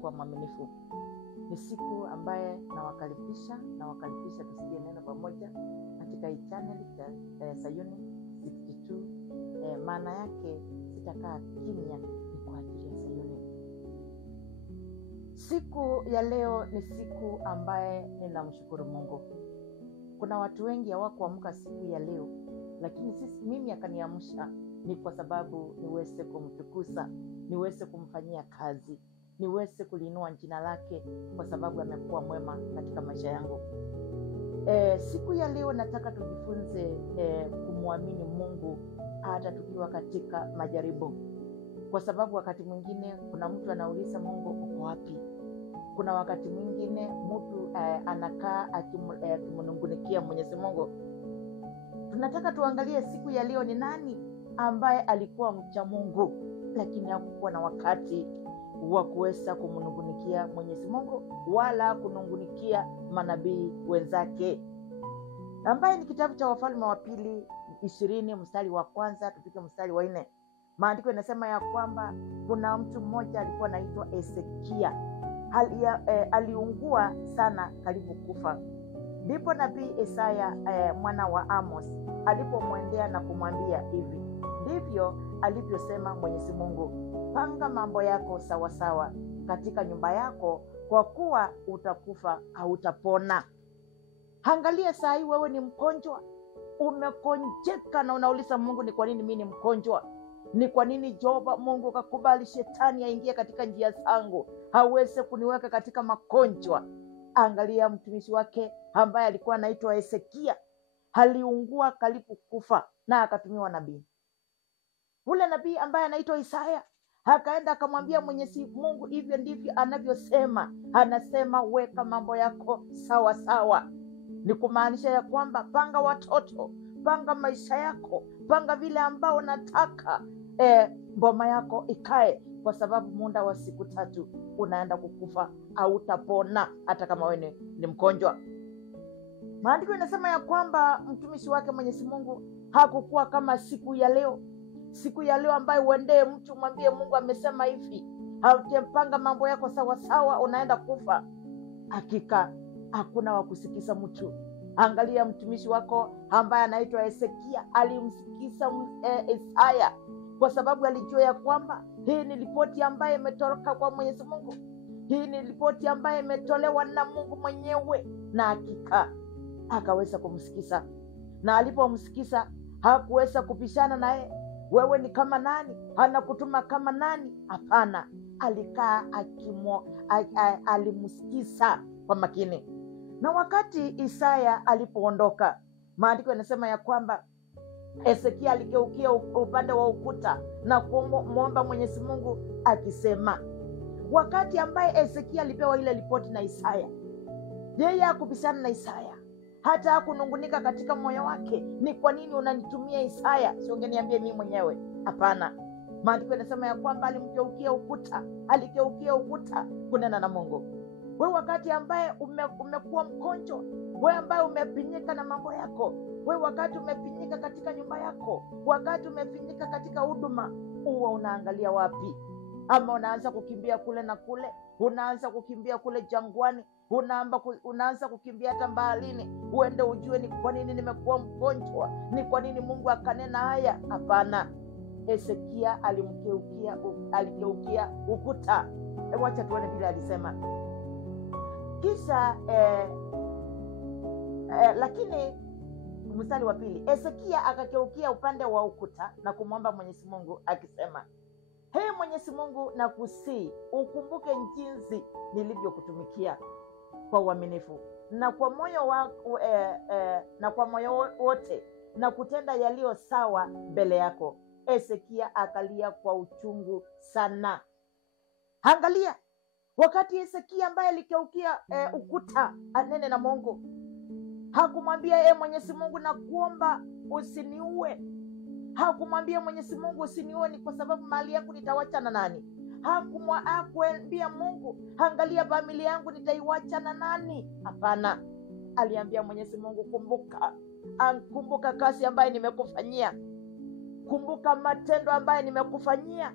kuwa mwaminifu. Ni siku ambaye nawakaribisha tusikie neno pamoja katika hii channel cha Sayuni 62. Maana yake sitakaa kimya, ni kwa ajili ya Sayuni. Siku ya leo ni siku ambaye ninamshukuru Mungu. Kuna watu wengi hawakuamka siku ya leo, lakini mimi akaniamsha ni kwa sababu niweze kumtukuza, niweze kumfanyia kazi, niweze kulinua jina lake kwa sababu amekuwa mwema katika maisha yangu. Siku ya leo nataka tujifunze kumwamini Mungu hata tukiwa katika majaribu. Kwa sababu wakati mwingine kuna mtu anauliza Mungu uko wapi? Kuna wakati mwingine mtu anakaa akimnungunikia Mwenyezi Mungu. Tunataka tuangalie siku ya leo ni nani ambaye alikuwa mcha Mungu lakini hakukuwa na wakati wa kuweza kumnungunikia Mwenyezi Mungu wala kunungunikia manabii wenzake, ambaye ni kitabu cha Wafalme wa Pili 20 mstari wa 1 tupike mstari wa 4. Maandiko yanasema ya kwamba kuna mtu mmoja alikuwa anaitwa Hezekia. Aliungua sana karibu kufa. Ndipo nabii Isaya mwana wa Amos alipomwendea na kumwambia hivi: ndivyo alivyosema Mwenyezi Mungu, panga mambo yako sawa sawa katika nyumba yako, kwa kuwa utakufa hautapona. Angalia saa hii wewe ni mgonjwa, umekonjeka na unauliza Mungu, ni kwa nini mimi ni mgonjwa? Ni kwa nini Jehova Mungu kakubali shetani aingie katika njia zangu, haweze kuniweka katika magonjwa? Angalia mtumishi wake ambaye alikuwa anaitwa Hezekia, aliungua karibu kufa na akatumiwa nabii. Ule nabii ambaye anaitwa Isaya akaenda akamwambia Mwenyezi Mungu, hivyo ndivyo anavyosema. Anasema weka mambo yako sawa sawa. Ni kumaanisha ya kwamba panga watoto, panga maisha yako, panga vile ambao unataka mboma yako ikae, kwa sababu muda wa siku 3 unaenda kukufa, hautapona hata kama wewe ni mgonjwa. Maandiko yanasema ya kwamba mtumishi wake Mwenyezi Mungu hakukuwa kama siku ya leo. Siku ya leo ambayo uendee mtu mwambie Mungu amesema hivi, hautapanga mambo yako sawa sawa, unaenda kufa. Hakika hakuna wa kusikiza mtu. Angalia mtumishi wako ambaye anaitwa Hezekia, alimsikiza Isaya kwa sababu alijua ya kwamba hii ni ripoti ambayo imetoka kwa Mwenyezi Mungu. Hii ni ripoti ambayo imetolewa na Mungu mwenyewe, na hakika akaweza kumsikiza. Na alipomsikiza hakuweza kupishana naye, wewe ni kama nani, anakutuma kama nani? Hapana, alikaa alimsikiza kwa makini. Na wakati Isaya alipoondoka, maandiko yanasema ya kwamba Hezekia aligeukia upande wa ukuta na kumwomba Mwenyezi Mungu akisema, wakati ambaye Hezekia alipewa ile ripoti na Isaya, yeye hakupishana na Isaya, hata hakunungunika katika moyo wake, ni kwa nini unanitumia Isaya, si ungeniambia mimi mwenyewe? Hapana. Maandiko yanasema ya kwamba aligeukia ukuta kunena na Mungu. Wewe wakati ambaye umekuwa mgonjwa, wewe ambaye umepinyika na mambo yako, wewe wakati umepinyika katika nyumba yako, wakati umepinyika katika huduma, huwa unaangalia wapi? Ama unaanza kukimbia kule na kule, unaanza kukimbia kule jangwani, unaanza kukimbia hata baharini, uende ujue ni kwa nini nimekuwa mgonjwa, ni kwa nini Mungu akanena haya? Hapana. Hezekia aligeukia ukuta. Wacha tuone vile alisema. Kisha lakini mstari wa 2, Hezekia akageukia upande wa ukuta na kumwomba Mwenyezi Mungu akisema, Hey Mwenyezi Mungu, nakusihi ukumbuke jinsi nilivyokutumikia kwa uaminifu na kwa moyo wote na kutenda yaliyo sawa mbele yako. Hezekia akalia kwa uchungu sana. Angalia, wakati Hezekia ambaye aligeukia ukuta anene na Mungu, hakumwambia Mwenyezi Mungu na kuomba usiniue. Hakumwambia Mwenyezi Mungu usiniue ni kwa sababu mali yangu nitawacha na nani. Hakuambia Mungu angalia familia yangu nitaiwacha na nani. Hapana, aliambia Mwenyezi Mungu, kumbuka kazi ambayo nimekufanyia, kumbuka matendo ambayo nimekufanyia,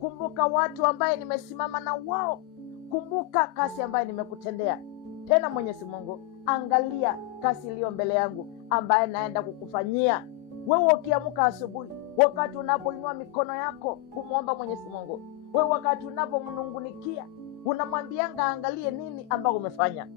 kumbuka watu ambaye nimesimama na wao, kumbuka kazi ambayo nimekutendea. Tena Mwenyezi Mungu, angalia kazi iliyo mbele yangu ambaye naenda kukufanyia. Wewe ukiamka asubuhi, wakati unapoinua mikono yako kumwomba Mwenyezi Mungu, wewe wakati unapomnungunikia, unamwambianga angalie nini ambao umefanya.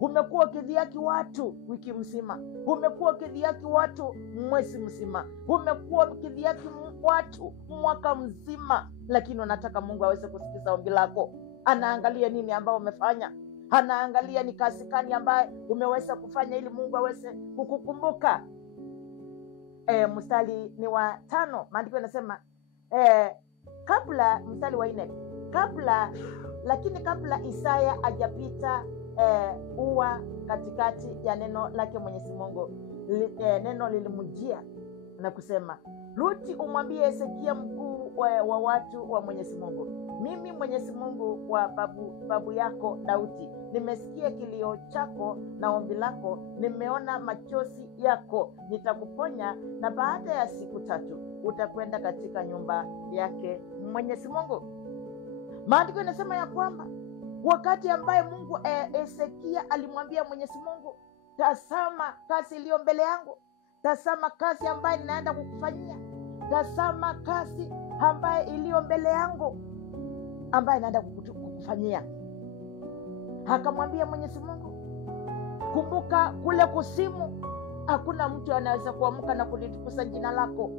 Umekuwa ukidhihaki watu wiki mzima, umekuwa ukidhihaki watu mwezi mzima, umekuwa ukidhihaki watu mwaka mzima, lakini unataka Mungu aweze kusikiza ombi lako. Anaangalia nini ambao umefanya, anaangalia ni kazi gani ambaye umeweza kufanya ili Mungu aweze kukukumbuka. Mstari ni wa 5, maandiko yanasema kabla, mstari wa 4, kabla Isaya hajapita uwa katikati ya neno lake Mwenyezi Mungu, neno lilimjia na kusema, Ruti umwambie Hezekia mkuu wa watu wa Mwenyezi Mungu, mimi Mwenyezi Mungu wa babu yako Daudi nimesikia kilio chako na ombi lako, nimeona machozi yako, nitakuponya na baada ya siku 3 utakwenda katika nyumba yake Mwenyezi Mungu. Maandiko yanasema ya kwamba wakati ambaye Mungu Hezekia alimwambia Mwenyezi Mungu, tazama kazi iliyo mbele yangu, tazama kazi ambaye ninaenda kukufanyia, tazama kazi ambaye iliyo mbele yangu ambaye naenda kukufanyia. Akamwambia Mwenyezi Mungu, kumbuka kule kusimu hakuna mtu anaweza kuamka na kulitukuza jina lako.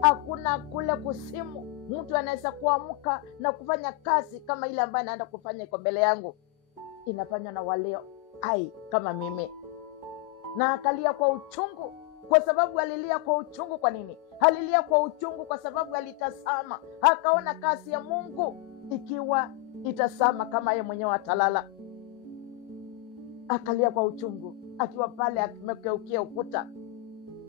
Hakuna kule kusimu mtu anaweza kuamka na kufanya kazi kama ile ambayo naenda kufanya iko mbele yangu. Inafanywa na wale hai kama mimi. Na akalia kwa uchungu, kwa sababu alilia kwa uchungu. Kwa nini alilia kwa uchungu? Kwa sababu alitazama, akaona kazi ya Mungu ikiwa itazama kama yeye mwenyewe atalala. Akalia kwa uchungu akiwa pale amekeukia ukuta.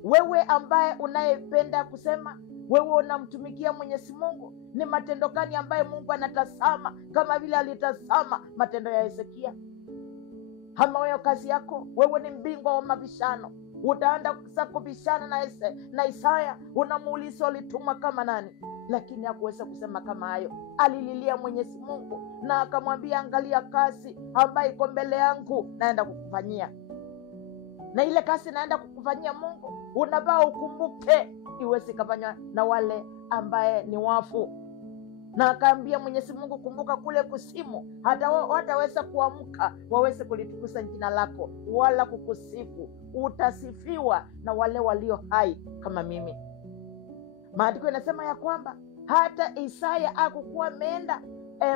Wewe ambaye unayependa kusema wewe unamtumikia Mwenyezi Mungu, ni matendo gani ambaye Mungu anatazama kama vile alitazama matendo ya Hezekia? Ama wewe kazi yako, wewe ni mbingwa wa mabishano, utaenda kubishana na Isaya, unamuuliza ulitumwa kama nani? Lakini hakuweza kusema kama hayo. Alililia Mwenyezi Mungu na akamwambia, angalia kazi ambayo iko mbele yangu naenda kukufanyia. Na ile kazi naenda kukufanyia Mungu, unabao ukumbuke iwezi kufanywa na wale ambaye ni wafu. Na akaambia Mwenyezi Mungu, kumbuka kule kusimu hataweza kuamka waweze kulitukuza jina lako wala kukusifu. Utasifiwa na wale walio hai kama mimi. Maandiko yanasema ya kwamba hata Isaya hakukuwa ameenda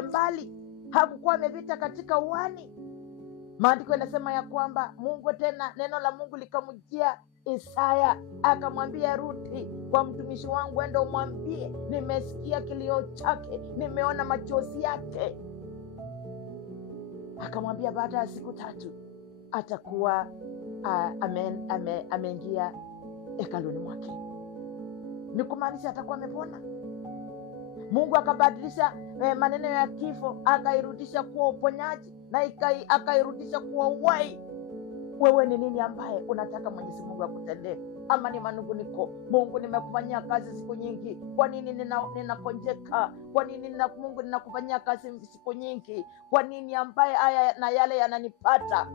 mbali, hakukuwa amepita katika uwani. Maandiko yanasema ya kwamba Mungu tena, neno la Mungu likamjia Isaya, akamwambia Ruti, kwa mtumishi wangu enda umwambie, nimesikia kilio chake, nimeona machozi yake. Akamwambia baada ya siku 3 atakuwa ameingia hekaluni mwake. Ni kumaanisha atakuwa amepona. Mungu akabadilisha maneno ya kifo, akairudisha kuwa uponyaji na akairudisha kuwa uhai. Wewe ni nini ambaye unataka Mwenyezi Mungu akutendee? Ama ni manunguniko? Mungu, nimekufanyia kazi siku nyingi, kwa nini ninakonjeka? Kwa nini Mungu ninakufanyia kazi siku nyingi, kwa nini ambaye haya na yale yananipata?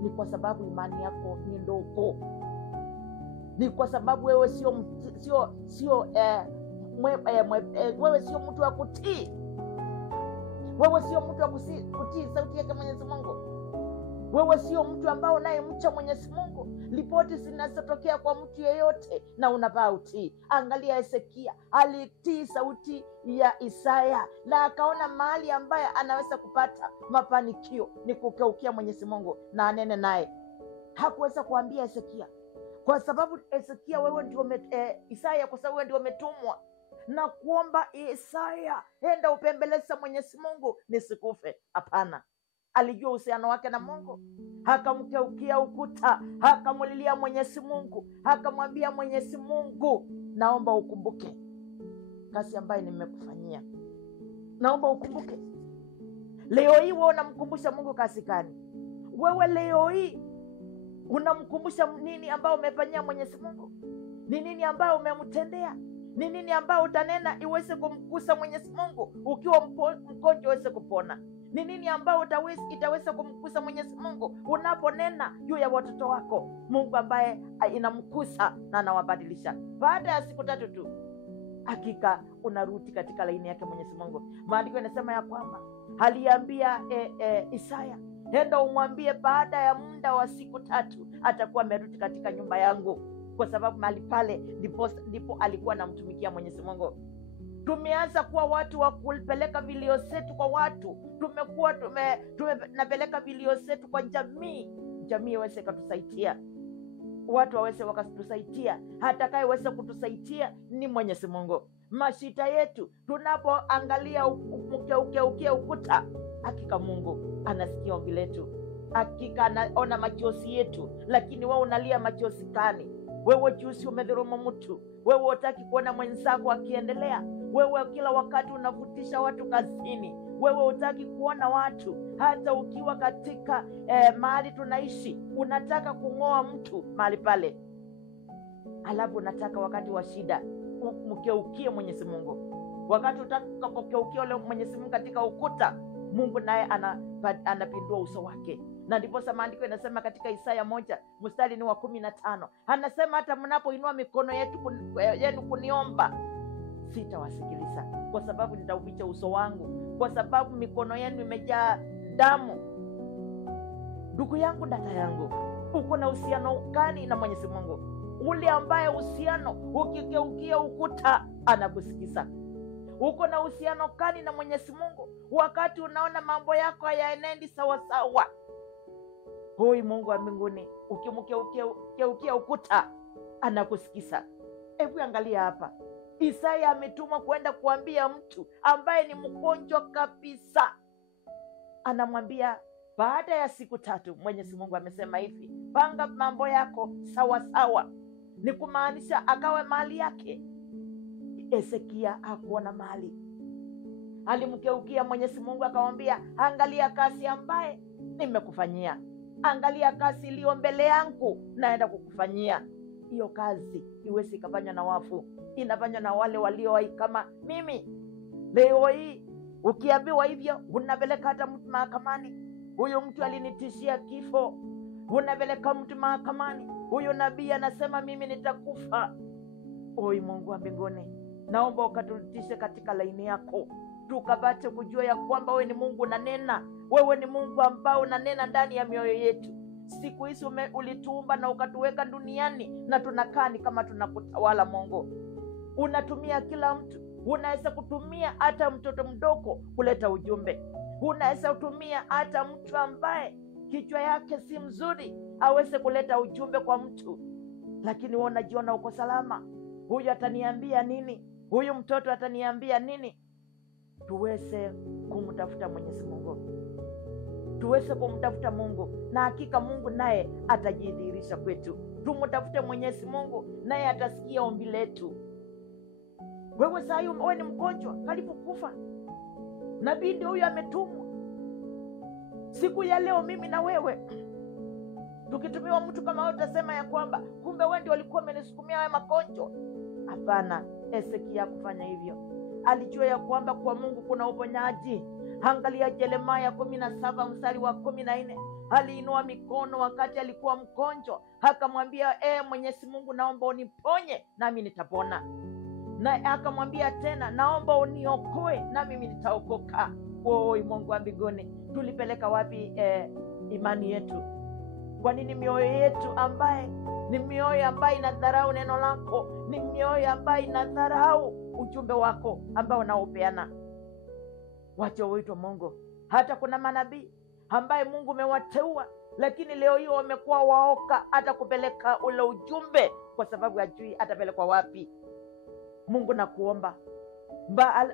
Ni kwa sababu imani yako ni ndogo. Ni kwa sababu wewe wewe sio mtu wa kutii. Wewe sio mtu wa kutii sauti yake Mwenyezi Mungu. Wewe sio mtu ambao unayemcha Mwenyezi Mungu. Ripoti zinazotokea kwa mtu yeyote na unapaa utii. Angalia Hezekia, alitii sauti ya Isaya na akaona mahali ambaye anaweza kupata mafanikio ni kukeukia Mwenyezi Mungu na anene naye. Hakuweza kuambia Hezekia, kwa sababu Hezekia wewe ndio Isaya, kwa sababu wewe ndio umetumwa na kuomba Isaya, enda upembeleza Mwenyezi Mungu nisikufe. Hapana. Alijua uhusiano wake na Mungu, akamkeukia ukuta, akamulilia Mwenyezi Mungu, akamwambia Mwenyezi Mungu, naomba ukumbuke kazi ambayo nimekufanyia. Naomba ukumbuke. Leo hii wewe unamkumbusha Mungu kazi gani? Wewe leo hii unamkumbusha nini ambao umefanyia Mwenyezi Mungu? Ni nini ambao umemtendea? Ni nini ambao utanena iweze kumgusa Mwenyezi Mungu? Ukiwa mgonjwa uweze kupona. Ni nini ambao itaweza kumkusa Mwenyezi Mungu unaponena juu ya watoto wako? Mungu ambaye inamkusa na anawabadilisha. Baada ya siku 3 tu, hakika unarudi katika laini yake Mwenyezi Mungu. Maandiko yanasema ya kwamba aliambia Isaya, enda umwambie baada ya muda wa siku 3 atakuwa amerudi katika nyumba yangu, kwa sababu mahali pale ndipo alikuwa anamtumikia Mwenyezi Mungu. Tumeanza kuwa watu wa kupeleka vilio zetu kwa watu. Tumekuwa tunapeleka vilio zetu kwa jamii iweze kutusaidia, watu waweze wakatusaidia. Hatakayeweza kutusaidia ni Mwenyezi Mungu. Mashita yetu tunapoangalia ukeukia ukuta, hakika Mungu anasikia ombi letu, hakika anaona machozi yetu. Lakini wewe unalia machozi gani? Wewe juzi umedhulumu mtu, wewe hutaki kuona mwenzako akiendelea, wewe kila wakati unavutisha watu kazini, wewe hutaki kuona watu, hata ukiwa katika mahali tunaishi unataka kung'oa mtu mahali pale, alafu unataka wakati wa shida mkeukie Mwenyezi Mungu. Wakati utakapokeukia ule Mwenyezi Mungu katika ukuta, Mungu naye anapindua uso wake. Na ndipo maandiko inasema katika Isaya 1 mstari ni wa 15, anasema hata mnapoinua mikono yenu kuniomba, sitawasikiliza, kwa sababu nitauficha uso wangu, kwa sababu mikono yenu imejaa damu. Ndugu yangu, dada yangu, uko na uhusiano gani na Mwenyezi Mungu? Ule ambaye uhusiano ukigeukia ukuta anakusikiza. Uko na uhusiano gani na Mwenyezi Mungu wakati unaona mambo yako hayaenendi sawa sawa? Huyu Mungu wa mbinguni ukimgeukia ukuta anakusikiza. Hebu angalia hapa, Isaya ametumwa kwenda kuambia mtu ambaye ni mgonjwa kabisa. Anamwambia baada ya siku 3 Mwenyezi Mungu amesema hivi, panga mambo yako sawa sawa. Ni kumaanisha akawe mali yake. Hezekia hakuona mali. Alimgeukia Mwenyezi Mungu akamwambia, angalia kazi ambaye nimekufanyia, angalia kazi iliyo mbele yangu naenda kukufanyia. Hiyo kazi iwezi ikafanywa na wafu, inafanywa na wale walio hai kama mimi. Leo hii ukiambiwa hivyo, unapeleka hata mtu mahakamani. Huyu mtu alinitishia kifo, unapeleka mtu mahakamani. Huyu nabii anasema mimi nitakufa. Oi Mungu wa mbinguni, naomba ukaturutishe katika laini yako, tukapate kujua ya kwamba wewe ni Mungu unanena. Wewe ni Mungu ambao unanena ndani ya mioyo yetu. Siku hizi ulituumba na ukatuweka duniani, na tunakaa ni kama tunakutawala. Mungu unatumia kila mtu. Unaweza kutumia hata mtoto mdogo kuleta ujumbe. Unaweza kutumia hata mtu ambaye kichwa yake si mzuri aweze kuleta ujumbe kwa mtu. Lakini wewe unajiona uko salama. Huyu ataniambia nini? Huyu mtoto ataniambia nini? Tuweze kumtafuta Mwenyezi Mungu. Tuweze kumtafuta Mungu, na hakika Mungu naye atajidhihirisha kwetu. Tumtafute Mwenyezi Mungu, naye atasikia ombi letu. Wewe saa hii wewe ni mgonjwa, karibu kufa. Nabii ndio huyu ametumwa. Siku ya leo mimi na wewe tukitumiwa mtu kama wewe, utasema ya kwamba kumbe wewe ndio walikuwa umenisukumia haya magonjwa. Hapana, Hezekia kufanya hivyo. Alijua ya kwamba kwa Mungu kuna uponyaji. Angalia Yeremia 17 mstari wa 14. Aliinua mikono wakati alikuwa mgonjwa, akamwambia Mwenyezi Mungu, naomba uniponye nami nitapona. Na akamwambia tena, naomba uniokoe na mimi nitaokoka. Oi Mungu wa mbinguni, tulipeleka wapi imani yetu? Kwa nini mioyo yetu ambaye ni mioyo ambayo inadharau neno lako, ni mioyo ambayo inadharau ujumbe wako ambao unaopeana? Wacha uitwe Mungu. Hata kuna manabii ambaye Mungu umewateua, lakini leo hiyo wamekuwa waoka hata kupeleka ule ujumbe, kwa sababu hajui atapelekwa wapi. Mungu nakuomba,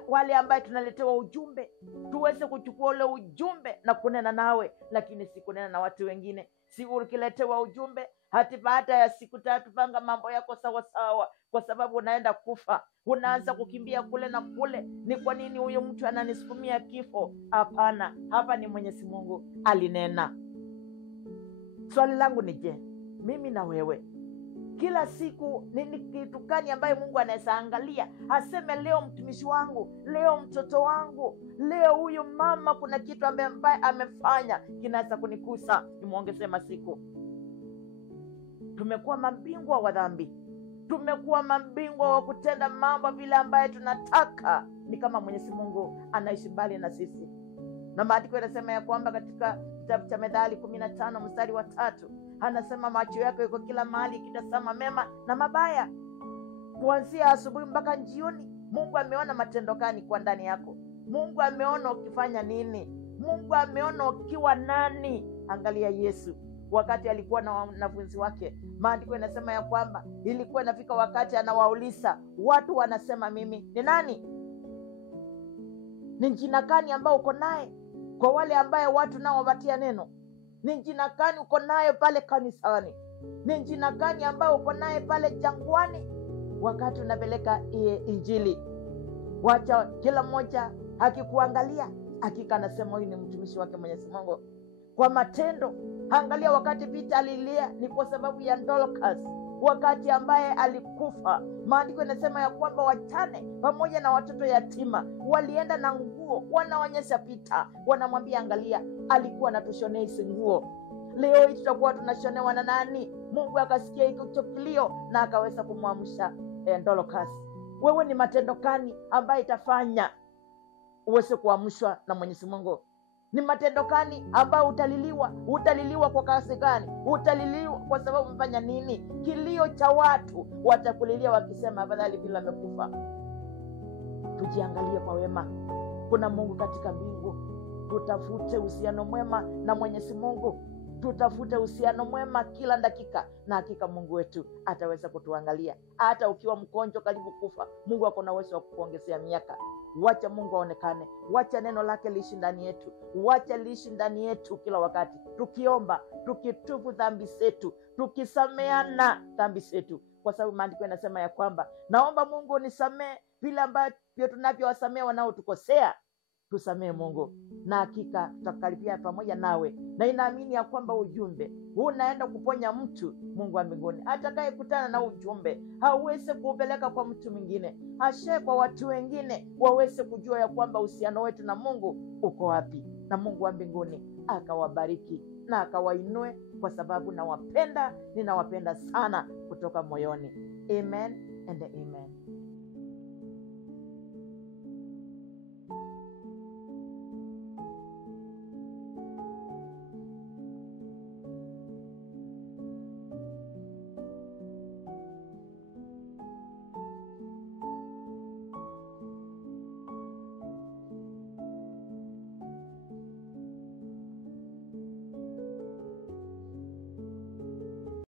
wale ambaye tunaletewa ujumbe, tuweze kuchukua ule ujumbe na kunena nawe, lakini si kunena na watu wengine. Siku ukiletewa ujumbe, hati baada ya siku 3 panga mambo yako sawa sawa, kwa sababu unaenda kufa. Unaanza kukimbia kule na kule. Ni kwa nini huyo mtu ananisukumia kifo? Hapana, hapa ni Mwenyezi Mungu alinena. Swali langu ni je, mimi na wewe Kila siku ni kitu gani ambaye Mungu anaweza angalia aseme, leo mtumishi wangu, leo mtoto wangu, leo huyu mama, kuna kitu ambaye amefanya kinaweza kunikusa, nimuongezee masiku. Tumekuwa mabingwa wa dhambi, tumekuwa mabingwa wa kutenda mambo vile ambaye tunataka, ni kama Mwenyezi Mungu anaishi mbali na sisi. Na maandiko yanasema ya kwamba katika kitabu cha Methali 15 mstari wa 3 anasema, macho yako yuko kila mahali ikitazama mema na mabaya. Kuanzia asubuhi mpaka jioni, Mungu ameona matendo gani kwa ndani yako? Mungu ameona ukifanya nini? Mungu ameona ukiwa nani? Angalia Yesu wakati alikuwa na wanafunzi wake, maandiko yanasema ya kwamba ilikuwa inafika wakati anawauliza watu, wanasema mimi ni nani? Ni jina gani ambao uko naye? Kwa wale ambaye watu nao wapatia neno, ni jina gani uko naye pale kanisani? Ni jina gani ambao uko naye pale jangwani wakati unapeleka injili? Wacha kila mmoja akikuangalia, hakika anasema huyu ni mtumishi wake Mwenyezi Mungu. Kwa matendo, angalia wakati vita alilia, ni kwa sababu ya Dorcas, wakati ambaye alikufa. Maandiko yanasema ya kwamba wachane pamoja na watoto yatima walienda na nguo, wanaonyesha Pita, wanamwambia angalia, alikuwa anatushonea hizi nguo, leo hii tutakuwa tunashonewa na nani? Mungu akasikia hicho kilio na akaweza kumwamsha Dorcas. Wewe ni matendo gani ambaye itafanya uweze kuamshwa na Mwenyezi Mungu? Ni matendo gani ambayo utaliliwa kwa kasi gani? Utaliliwa kwa sababu mfanya nini? Kilio cha watu watakulilia wakisema afadhali bila amekufa. Tujiangalie kwa wema. Kuna Mungu katika mbingu. Tutafute uhusiano mwema na Mwenyezi Mungu. Tutafute uhusiano mwema kila dakika, na hakika Mungu wetu ataweza kutuangalia. Hata ukiwa mgonjwa karibu kufa, Mungu ako na uwezo wa kukuongezea miaka. Wacha Mungu aonekane, wacha neno lake liishi ndani yetu, wacha liishi ndani yetu kila wakati, tukiomba, tukitubu dhambi zetu, tukisameana dhambi zetu, kwa sababu maandiko yanasema ya kwamba naomba Mungu unisamee vile ambavyo tunavyowasamea wanaotukosea. Tusamee Mungu, na hakika tutakaribia pamoja nawe, na inaamini ya kwamba ujumbe unaenda kuponya mtu. Mungu wa mbinguni atakaye kutana na ujumbe hawezi kuupeleka kwa mtu mwingine, ashe kwa watu wengine waweze kujua ya kwamba uhusiano wetu na Mungu uko wapi. Na Mungu wa mbinguni akawabariki na akawainue, kwa sababu ninawapenda sana kutoka moyoni. Amen and amen.